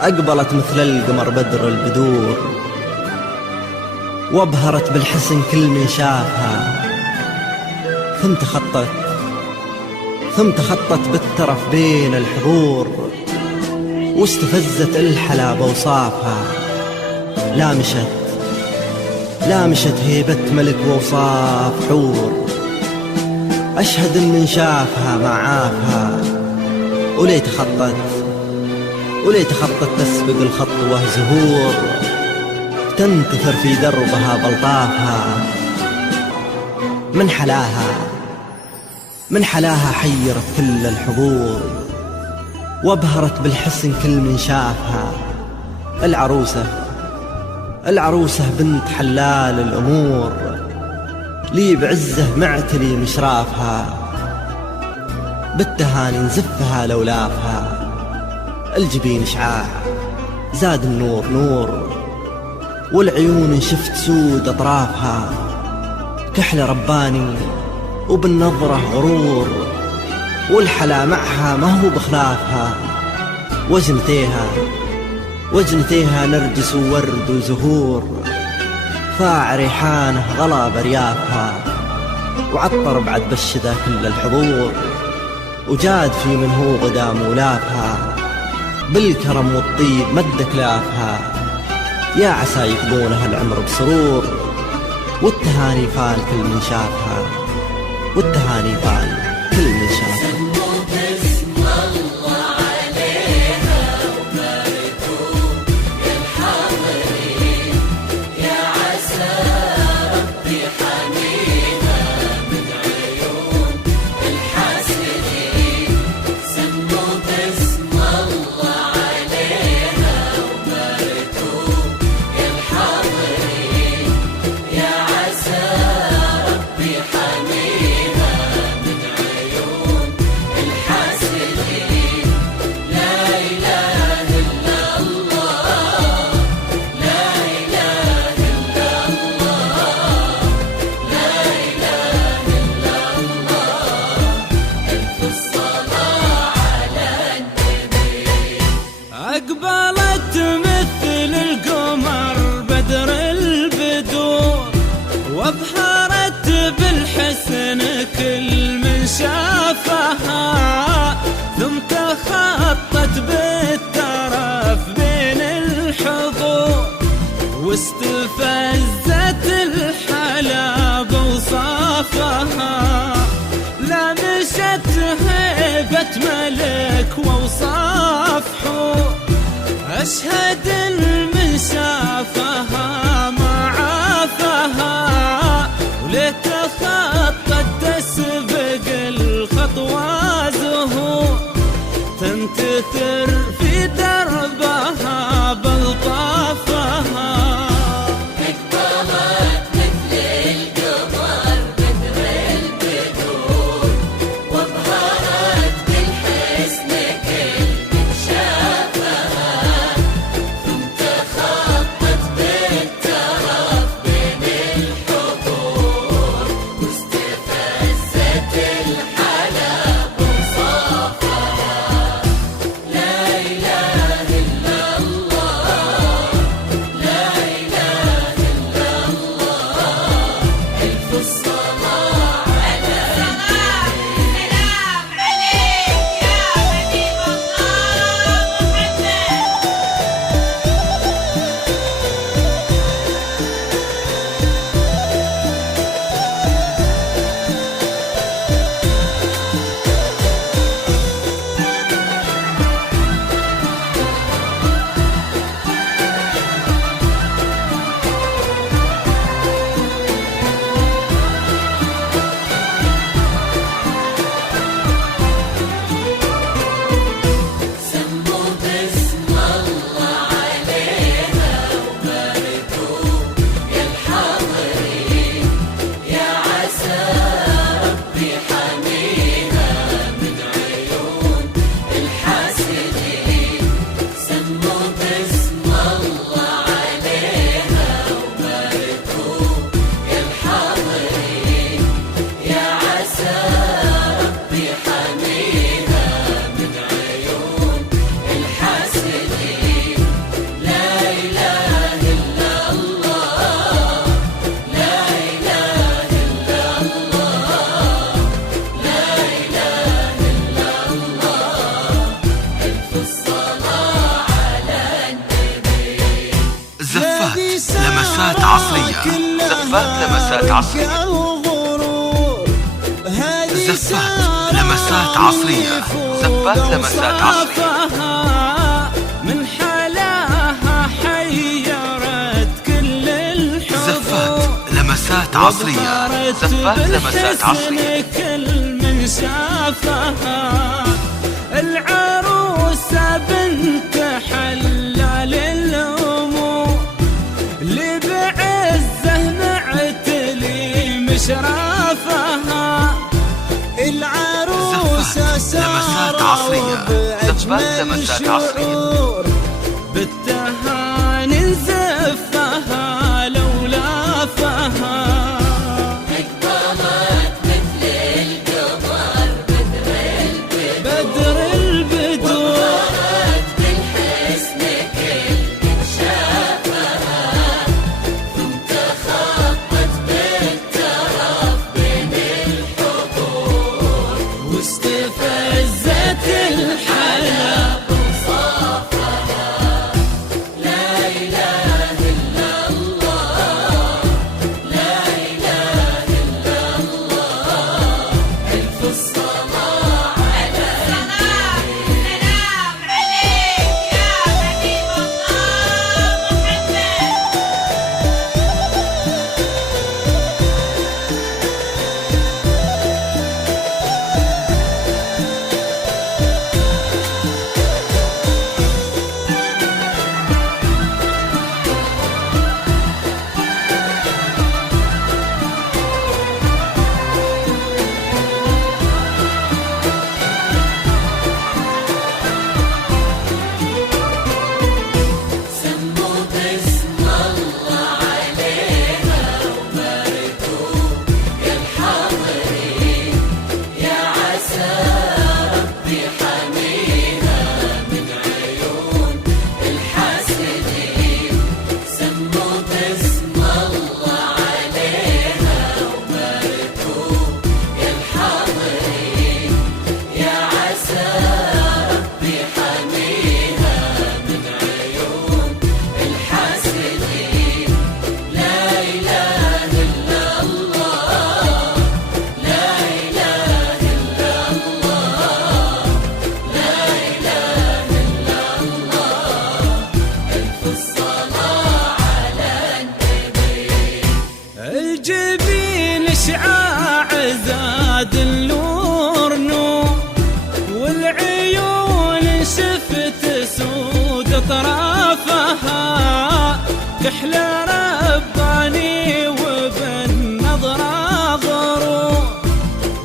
أقبلت مثل القمر بدر البدور، وابهرت بالحسن كل من شافها. ثم تخطت بالترف بين الحضور، واستفزت الحلا بوصافها. لامشت هيبة ملك ووصاف حور، أشهد إن من شافها ما عافها. وليت خطت تسبق الخطوة زهور، تنتثر في دربها بلطافها. من حلاها حيرت كل الحضور، وابهرت بالحسن كل من شافها. العروسة بنت حلال الأمور، لي بعزه معتلي مشرافها. بالتهاني نزفها لولافها، الجبين إشعاع زاد النور نور، والعيون شفت سود أطرافها. كحل رباني وبالنظرة غرور، والحلا معها ما هو بخلافها. وجنتيها نرجس وورد وزهور، فاع ريحانه غلا بريافها. وعطر بعد بشذا كل الحضور، وجاد في من هو غدا مولافها. بالكرم والطيب مد كلافها، يا عسى يقضونها العمر بسرور. والتهاني فال كل من شافها، أقبلت مثل القمر بدر البدور، وابهرت بالحسن كل من شافها. ثم تخطت بالترف بين الحضور، واستفزت الحلا بوصافها. لامشت هيبة ملك ووصاف حور، أشهد من شافها ما عافها. وليت خطت تسبق الخطوة زهور، تنتثر في دربها بلطافها. لمسات عصرية. زفات لمسات عصرية. زفات لمسات عصرية. من حلاها حيرت كل الحضور. زفات لمسات عصرية. زفات لمسات عصرية. كل من شافها العروسة بنت حلال الأمور اللي بعزه معتلي مشرفها. العروسة لمسات عصرية. زفات لمسات عصرية. بالتهاني نزفها لولا فها. بدر البدور بالحسن كل شافها. ثم تخطت بالترف بين الحضور واستفزت الحلا وصافها. لا إله إلا الله. لا إله إلا الله. ألف الصلاة على سلام عليك يا حبيب الله محمد. سموا باسم الله عليها وباركوا يا الحاضرين. يا عسى ربي حميها من عيون الحاسدين. سموا باسم الله عليها وباركوا يا الحاضرين. يا عسى ربي حميها من عيون الحاسدين. لا إله إلا الله. لا إله إلا الله. لا إله إلا الله. ألف الصلاة على النبي. الجبين شعاع زاد النور نور والعيون شفت سود طرافها. كحلة رباني وبالنظرة غرور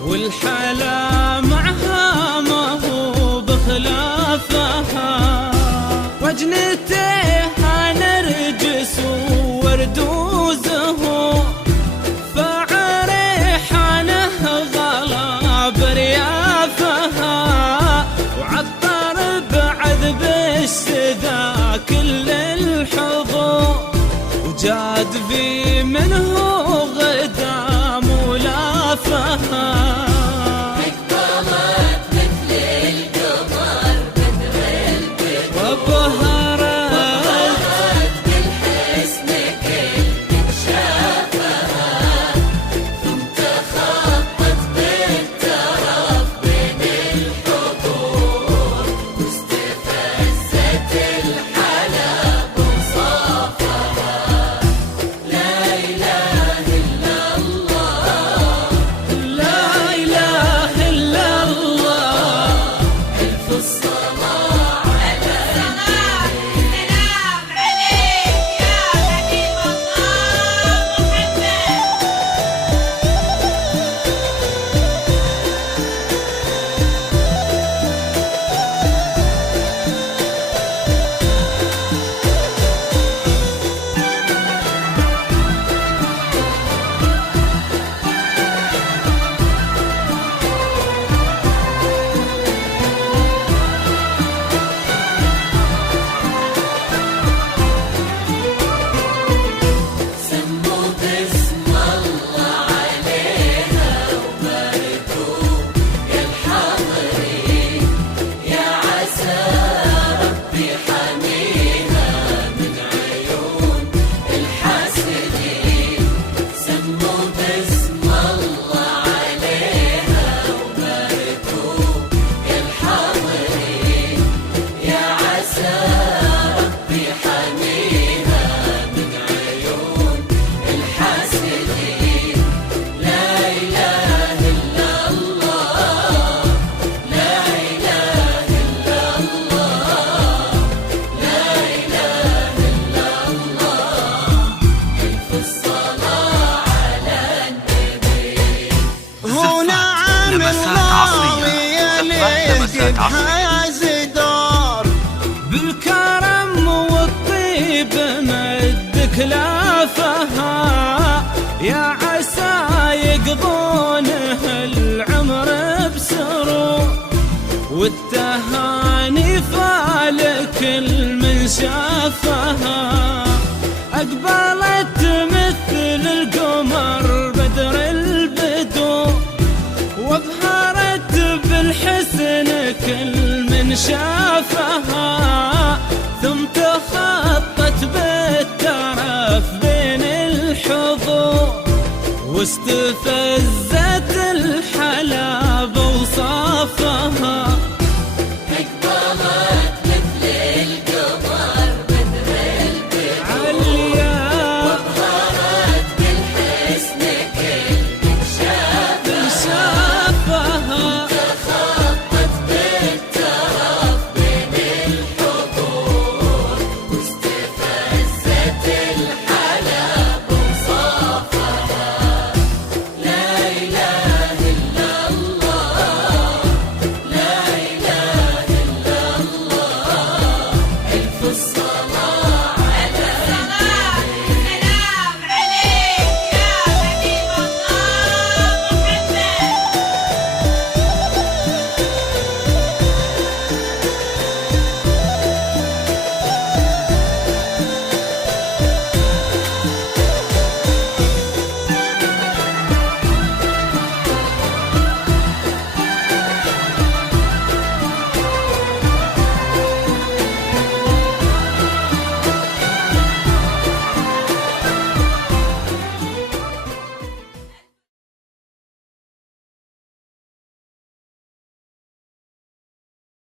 والحلا معها ما هو بخلافها. وجنتها نرجس وورد وزهور فعريحانه غلا بريافها. وعطر بعذب الشذا كل الحضور وجاد في منه غدا مولافها. لمسات عصرية. زدار بالكرم والطيب مد كلافها، يا عسى يقضونه العمر بسرور، والتهاني فالكل من شافها. أقبلت مثل القمر بدر البدور، وابهرت بالحسن كل من شافها.